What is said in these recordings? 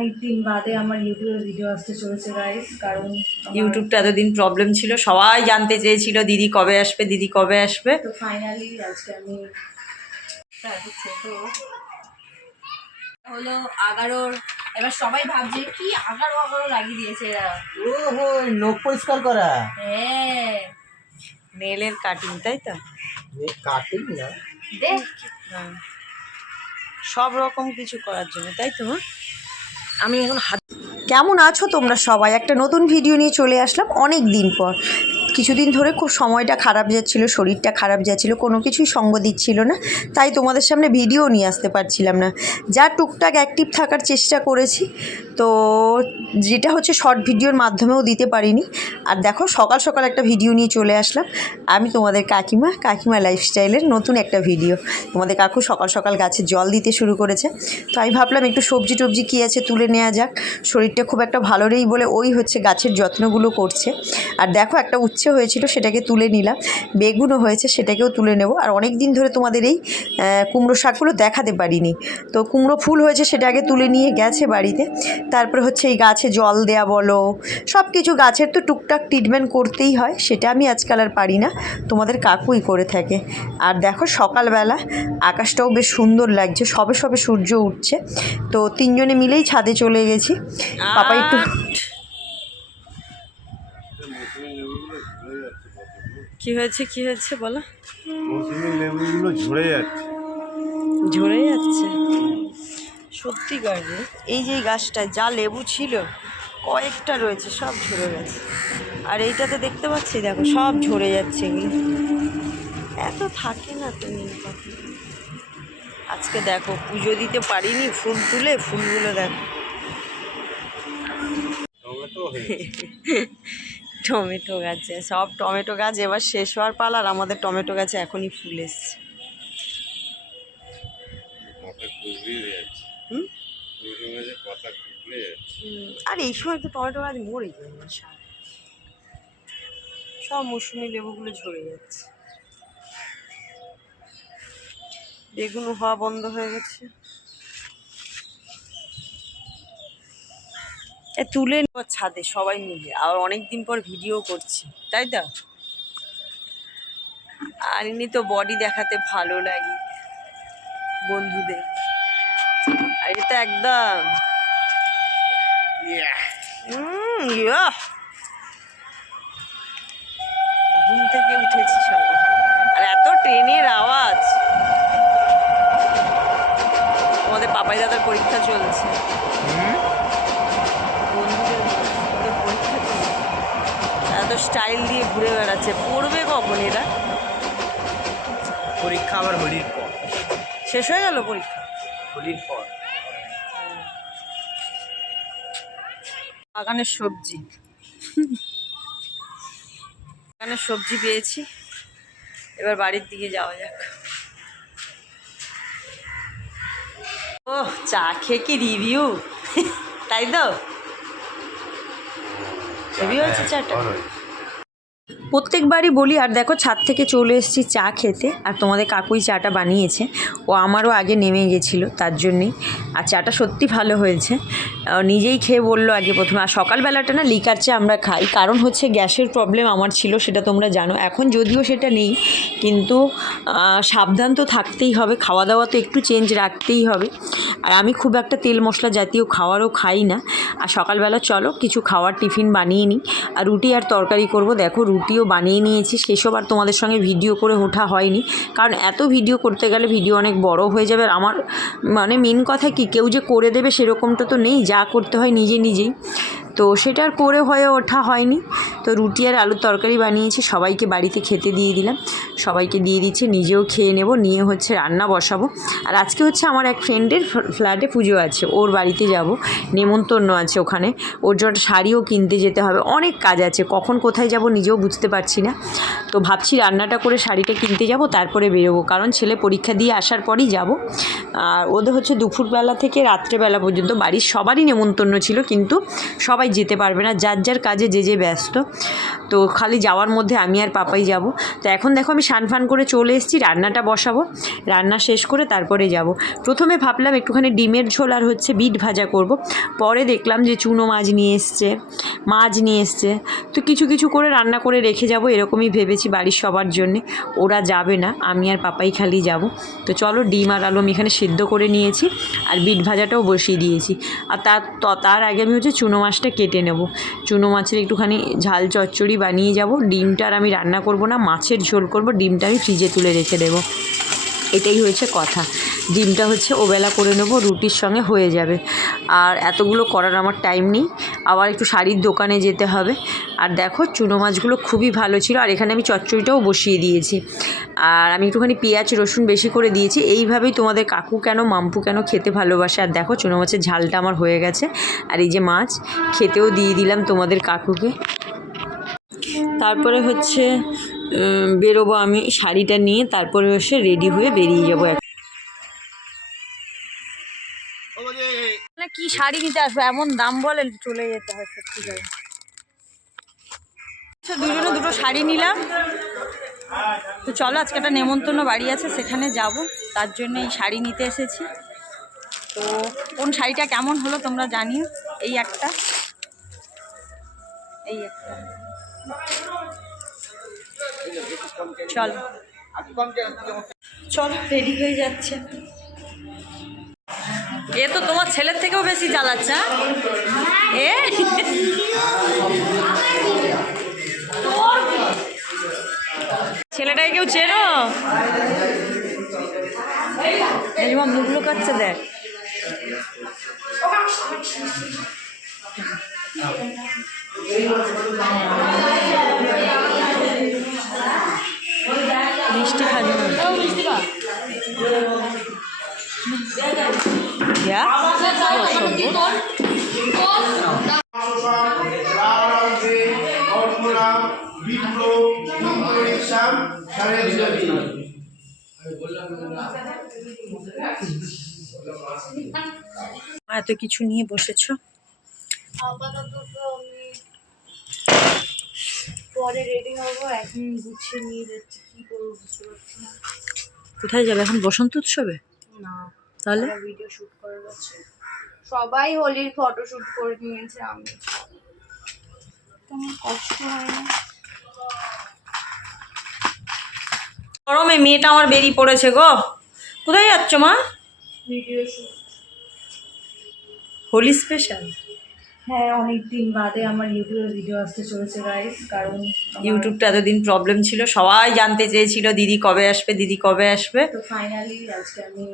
অনেক দিন বাদে আমার ইউটিউবে ভিডিও আসতে চলেছে গাইস, কারণ ইউটিউবটা এতদিন প্রবলেম ছিল, সবাই জানতে চেয়েছিল দিদি কবে আসবে, দিদি কবে আসবে। তো ফাইনালি আজকে আমি ছোট হলো 11। এবার সবাই ভাবছে কি 11 লাগিয়ে দিয়েছে এরা। ওহো, নখ পরিষ্কার করা। হ্যাঁ, নেলের কাটিং, তাই তো? কাটিং না, দেখ সব রকম কিছু করার জন্য, তাই তো? আমি এখন কেমন আছো তোমরা সবাই? একটা নতুন ভিডিও নিয়ে চলে আসলাম অনেক দিন পর। কিছুদিন ধরে খুব সময়টা খারাপ যাচ্ছিলো, শরীরটা খারাপ যাচ্ছিলো, কোনো কিছুই সঙ্গ দিচ্ছিল না, তাই তোমাদের সামনে ভিডিও নিয়ে আসতে পারছিলাম না। যা টুকটাক অ্যাক্টিভ থাকার চেষ্টা করেছি, তো যেটা হচ্ছে শর্ট ভিডিওর মাধ্যমেও দিতে পারিনি। আর দেখো সকাল সকাল একটা ভিডিও নিয়ে চলে আসলাম আমি, তোমাদের কাকিমা লাইফস্টাইলের নতুন একটা ভিডিও। তোমাদের কাকু সকাল সকাল গাছে জল দিতে শুরু করেছে, তো আমি ভাবলাম একটু সবজি টবজি কী আছে তুলে নেওয়া যাক। শরীরটা খুব একটা ভালো নেই বলে ওই হচ্ছে গাছের যত্নগুলো করছে। আর দেখো একটা উচ্ছে হয়েছিল, সেটাকে তুলে নিলাম, বেগুনও হয়েছে, সেটাকেও তুলে নেব। আর অনেক দিন ধরে তোমাদের এই কুমড়ো শাকগুলো দেখাতে পারিনি, তো কুমড়ো ফুল হয়েছে, সেটা আগে তুলে নিয়ে গেছে বাড়িতে। তারপরে হচ্ছে এই গাছে জল দেয়া বলো, সব কিছু গাছের তো টুকটাক ট্রিটমেন্ট করতেই হয়, সেটা আমি আজকাল আর পারি না, তোমাদের কাকুই করে থাকে। আর দেখো সকালবেলা আকাশটাও বেশ সুন্দর লাগছে, সবে সবে সূর্য উঠছে, তো তিনজনে মিলেই ছাদে চলে গেছি। পাপা একটু কি হয়েছে বলো। মৌসুমী লেবুগুলো ঝরে যাচ্ছে সত্যি গাড়ি। এই যে গাছটায় যা লেবু ছিল কয়েকটা রয়েছে, সব ঝরে গেছে। আর এইটাতে দেখতে পাচ্ছি দেখো সব ঝরে যাচ্ছে, এগুলো এত থাকে না তো নীল পাখি। আজকে দেখো পুজো দিতে পারিনি, ফুল তুলে ফুলগুলো দেখো। টমেটো গাছে সব টমেটো গাছ এবার শেষ হওয়ার পালা, আর আমাদের টমেটো গাছে এখনই ফুল এসছে। আর এই সময় তো টমেটো গাছ মরে যায়, সব মৌসুমি লেবুগুলো ঝরে যাচ্ছে। বেগুনও হওয়া বন্ধ হয়ে গেছে। তুলে নেব ছাদে সবাই মিলে, আর অনেক দিন পর ভিডিও করছি, তাই তো? আর এমনি তো বডি দেখাতে ভালো লাগে বন্ধুদের, আর এটা একদম ঘুম থেকে উঠেছি সবাই, আর এত ট্রেনের আওয়াজ। তোমাদের পাপাই দাদার পরীক্ষা চলছে, বন্ধুদের পরীক্ষা চলছে, এত স্টাইল দিয়ে ঘুরে বেড়াচ্ছে। পড়বে কখন এরা? পরীক্ষা আবার হোলির পর শেষ হয়ে গেল পরীক্ষা, হোলির পর। বাগানের সবজি পেয়েছি, এবার বাড়ির দিকে যাওয়া যাক। ও চা খেয়ে কি রিভিউ, তাই তো? রিভিউ হচ্ছে চাটা, প্রত্যেকবারই বলি। আর দেখো ছাদ থেকে চলে এসেছি চা খেতে, আর তোমাদের কাকুই চাটা বানিয়েছে, ও আমারও আগে নেমে গেছিলো তার জন্যেই। আর চাটা সত্যি ভালো হয়েছে, নিজেই খেয়ে বললো আগে প্রথমে। আর সকালবেলাটা না লিকার চা আমরা খাই, কারণ হচ্ছে গ্যাসের প্রবলেম আমার ছিল, সেটা তোমরা জানো। এখন যদিও সেটা নেই, কিন্তু সাবধান তো থাকতেই হবে, খাওয়া দাওয়া তো একটু চেঞ্জ রাখতেই হবে। আর আমি খুব একটা তেল মশলা জাতীয় খাওয়ারও খাই না। আর সকালবেলা চলো কিছু খাওয়ার টিফিন বানিয়ে নিই, আর রুটি আর তরকারি করব। দেখো রুটিও বানিয়ে নিয়েছি, সেসব আর তোমাদের সঙ্গে ভিডিও করে ওঠা হয়নি, কারণ এত ভিডিও করতে গেলে ভিডিও অনেক বড় হয়ে যাবে। আর আমার মানে মেন কথা কি, কেউ যে করে দেবে সেরকমটা তো নেই, যা করতে হয় নিজেই, তো সেটা আর করে হয়ে ওঠা হয়নি। তো রুটি আর আলুর তরকারি বানিয়েছি, সবাইকে বাড়িতে খেতে দিয়ে দিলাম, সবাইকে দিয়ে দিচ্ছি, নিজেও খেয়ে নেব, নিয়ে হচ্ছে রান্না বসাবো। আর আজকে হচ্ছে আমার এক ফ্রেন্ডের ফ্ল্যাটে পুজো আছে, ওর বাড়িতে যাব, নেমন্তন্ন আছে ওখানে, ওর জন্য শাড়িও কিনতে যেতে হবে, অনেক কাজ আছে, কখন কোথায় যাব নিজেও বুঝতে পারছি না। তো ভাবছি রান্নাটা করে শাড়িটা কিনতে যাব, তারপরে বেরোবো, কারণ ছেলে পরীক্ষা দিয়ে আসার পরই যাব। আর ওদের হচ্ছে দুপুরবেলা থেকে রাত্রেবেলা পর্যন্ত বাড়ির সবারই নেমন্তন্ন ছিল, কিন্তু সবাই সবাই যেতে পারবে না, যার যার কাজে যে যে ব্যস্ত। তো খালি যাওয়ার মধ্যে আমি আর পাপাই যাব। তো এখন দেখো আমি স্নান করে চলে এসেছি, রান্নাটা বসাবো, রান্না শেষ করে তারপরে যাব। প্রথমে ভাবলাম একটুখানি ডিমের ঝোল আর হচ্ছে বিট ভাজা করব, পরে দেখলাম যে চুনো মাছ নিয়ে এসছে, তো কিছু কিছু করে রান্না করে রেখে যাব, এরকমই ভেবেছি বাড়ির সবার জন্যে। ওরা যাবে না, আমি আর পাপাই খালি যাব। তো চলো, ডিম আর আলু আমি এখানে সিদ্ধ করে নিয়েছি আর বিট ভাজাটাও বসিয়ে দিয়েছি। আর তার আগে আমি হচ্ছে চুনো মাছটা কেটে নেব। চুনো মাছের একটুখানি ঝাল চচ্চড়ি বানিয়ে যাব। ডিমটা আর আমি রান্না করব না, মাছের ঝোল করব, ডিমটা আমি ফ্রিজে তুলে রেখে দেবো। এটাই হয়েছে কথা। ডিমটা হচ্ছে ওবেলা করে নেবো, রুটির সঙ্গে হয়ে যাবে। আর এতগুলো করার আমার টাইম নেই, আবার একটু শাড়ির দোকানে যেতে হবে। আর দেখো চুনো মাছগুলো খুবই ভালো ছিল, আর এখানে আমি চচ্চড়িটাও বসিয়ে দিয়েছি। আর আমি একটুখানি পেঁয়াজ রসুন বেশি করে দিয়েছি। এইভাবেই তোমাদের কাকু কেন মাম্পু কেন খেতে ভালোবাসে। আর দেখো চুনো মাছের ঝালটা আমার হয়ে গেছে, আর এই যে মাছ খেতেও দিয়ে দিলাম তোমাদের কাকুকে। তারপরে হচ্ছে বেরোবো আমি, শাড়িটা নিয়ে তারপরে এসে রেডি হয়ে বেরিয়ে যাবো। কি শাড়ি নিতে আসবো, এমন দাম বলে চলে যেতে হয় সত্যি করে। দুজনে দুটো শাড়ি নিলাম। তো চলো, আজকে একটা নেমন্তন্ন বাড়ি আছে, সেখানে যাব, তার জন্য এই শাড়ি নিতে এসেছি। তো কোন শাড়িটা কেমন হলো তোমরা জানিও। এই একটা চলো রেডি হয়ে যাচ্ছে। এ তো তোমার ছেলের থেকেও বেশি চালাচ্ছে। এ ছেলেটাকে কেউ চেনো? মুখ লুকাচ্ছে, দেখ। মিষ্টি খাবি? এত কিছু নিয়ে বসেছো। পরে রেডি হবো, এখন গুছিয়ে নিয়ে যাচ্ছি, কি করবো বুঝতে পারছি না। কোথায় যাবে এখন? বসন্ত উৎসবে? না, তাহলে ভিডিও শুট করে যাচ্ছে। সবাই হোলির ফটো শুট করে নিয়েছে, আমি তোমার কষ্ট হয় না? গরমে মেয়েটা আমার বেরিয়ে পড়েছে গো। কোথায় যাচ্ছ মা? Video shoot. হোলি স্পেশাল? হ্যাঁ, অনেকদিন বাদে আমার ইউটিউবে ভিডিও আসতে চলেছে গাইস, কারণ ইউটিউবটা এতদিন প্রবলেম ছিল, সবাই জানতে চেয়েছিল দিদি কবে আসবে, দিদি কবে আসবে। তো ফাইনালি আজকে আমি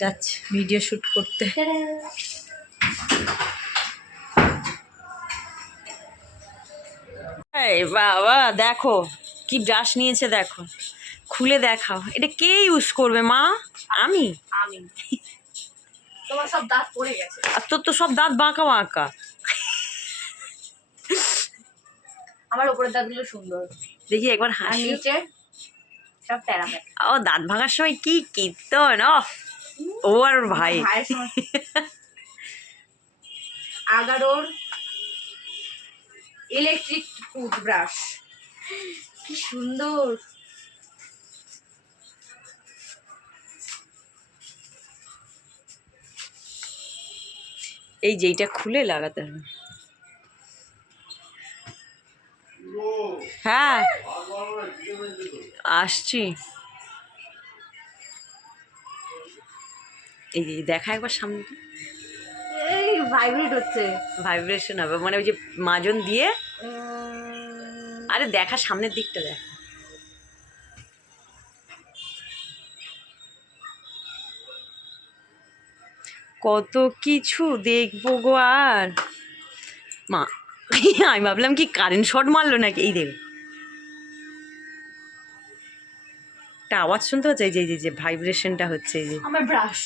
যাচ্ছি ভিডিও শুট করতে। এই বাবা, দেখো কি ব্রাশ নিয়েছে, দেখো খুলে দেখাও। এটা কে ইউজ করবে মা? আমি? তোমার সব দাঁত পড়ে গেছে। আর তোর তো সব দাঁত বাঁকা বাঁকা। আমার উপরের দাঁতগুলো সুন্দর, দেখি একবার আর হাসি। নিচে সব প্যারাপে। ও দাঁত ভাঙার সময় কি কীর্তন! ও আর ওর ভাই। আগারোর ইলেকট্রিক টুথব্রাশ, কি সুন্দর। এই যেইটা খুলে লাগাতে হবে। হ্যাঁ আসছি। এই যে দেখা একবার সামনে, এই ভাইব্রেট হচ্ছে। ভাইব্রেশন হবে মানে ওই যে মাজন দিয়ে। আরে দেখা সামনের দিকটা দেখ। কত কিছু দেখবো গো। আর মা আমি ভাবলাম কি কারেন্ট শর্ট মারলো নাকি। এই দেখ একটা আওয়াজ শুনতে হচ্ছে, এই যে ভাইব্রেশনটা হচ্ছে। এই যে আমার ব্রাশ।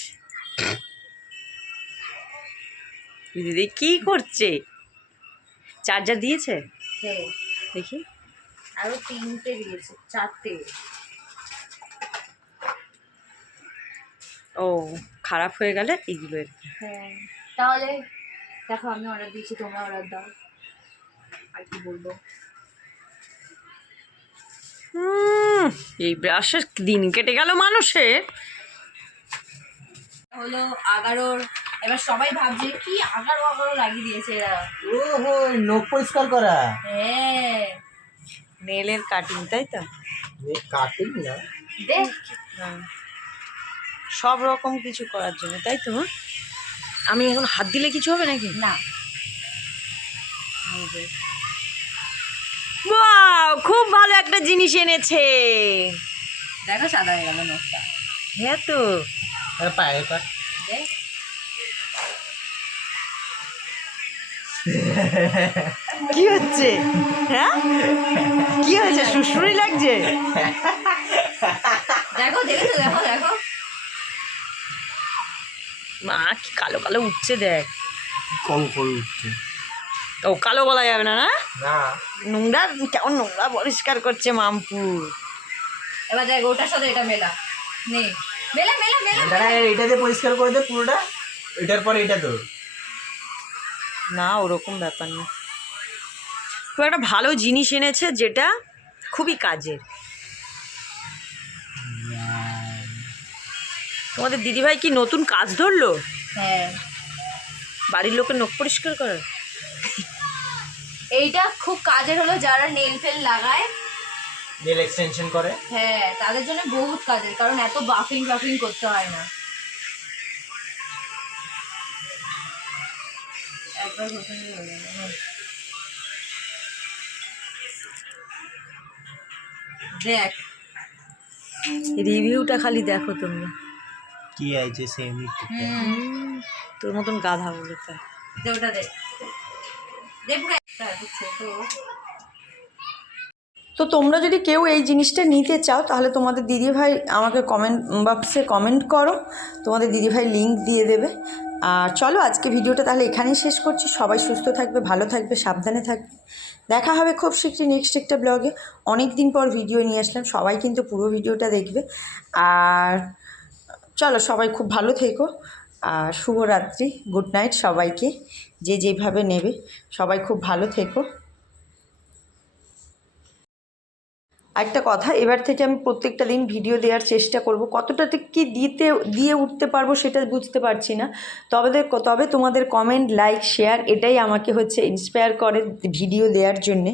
দিদি কি করছে? চার্জার দিয়েছে? হ্যাঁ দেখি। আরো 3টে দিয়েছে, 4টে। ও খারাপ হয়ে গেলে এইগুলো। হ্যাঁ, তাহলে দেখো আমি অর্ডার দিয়েছি, তোমরা অর্ডার দাও। আর কি বলবো, এই ব্রাশের দিন কেটে গেল মানুষের। হলো 11। এবার সবাই ভাবছে কি 11 লাগিয়ে দিয়েছে এরা। ওহো, নখ পরিষ্কার করা। হ্যাঁ নেলের কাটিং, তাই তো? কাটিং না, দেখ সব রকম কিছু করার জন্য, তাই তো? আমি এখন হাত দিলে কিছু হবে নাকি? না, ওয়াও, খুব ভালো একটা জিনিস এনেছে। দেখো সাদা হয়ে গেল নখটা। হ্যাঁ তো, পায়ে কাট। দেখ কি হচ্ছে? হ্যাঁ, কি হয়েছে? সুসুরি লাগছে? দেখো দেখেছো, দেখো দেখো মা কি কালো কালো উঠছে, দেখ। কম করে উঠছে ও কালো বলা যাবে না, না? না। নোংরা, কেমন নোংরা পরিষ্কার করছে মামপু। এবার দেখ ওটার সাথে এটা মেলা, নে মেলা মেলা মেলা দাঁড়া, এটা দিয়ে পরিষ্কার করে দে পুরোটা, এটার পরে এটা তো। না, ওরকম ব্যাপার না। খুব একটা ভালো জিনিস এনেছে, যেটা খুবই কাজের। তোমাদের দিদিভাই কি নতুন কাজ ধরলো? হ্যাঁ বাড়ির লোকের নখ পরিষ্কার করার। এইটা খুব কাজের হলো যারা নেল ফেল লাগায়, নেল এক্সটেনশন করে। হ্যাঁ তাদের জন্য বহুত কাজের, কারণ এত বাফিং বাফিং করতে হয় না। একবার ঘষে নিলে হয়ে যাবে। দেখ রিভিউটা খালি দেখো তোমরা। কি আছে সেমি? তোর মতন গাধা বলে তাই। দে ওটা দে, দেখ ছোট। তো তোমরা যদি কেউ এই জিনিসটা নিতে চাও, তাহলে তোমাদের দিদিভাই আমাকে কমেন্ট বক্সে কমেন্ট করো, তোমাদের দিদিভাই লিংক দিয়ে দেবে। আর চলো, আজকে ভিডিওটা তাহলে এখানেই শেষ করছি। সবাই সুস্থ থাকবে, ভালো থাকবে, সাবধানে থাকবে। দেখা হবে খুব শীঘ্রই নেক্সট একটা ব্লগে। অনেক দিন পর ভিডিও নিয়ে আসলাম, সবাই কিন্তু পুরো ভিডিওটা দেখবে। আর চলো, সবাই খুব ভালো থেকো। আর শুভরাত্রি, গুড নাইট সবাইকে, যে যেভাবে নেবে। সবাই খুব ভালো থেকো। একটা কথা, এবার থেকে আমি প্রত্যেকটা দিন ভিডিও দেওয়ার চেষ্টা করব। কতটা কি দিয়ে উঠতে পারবো সেটা বুঝতে পারছি না। তবে তোমাদের কমেন্ট, লাইক, শেয়ার এটাই আমাকে ইন্সপায়ার করে ভিডিও দেওয়ার জন্যে।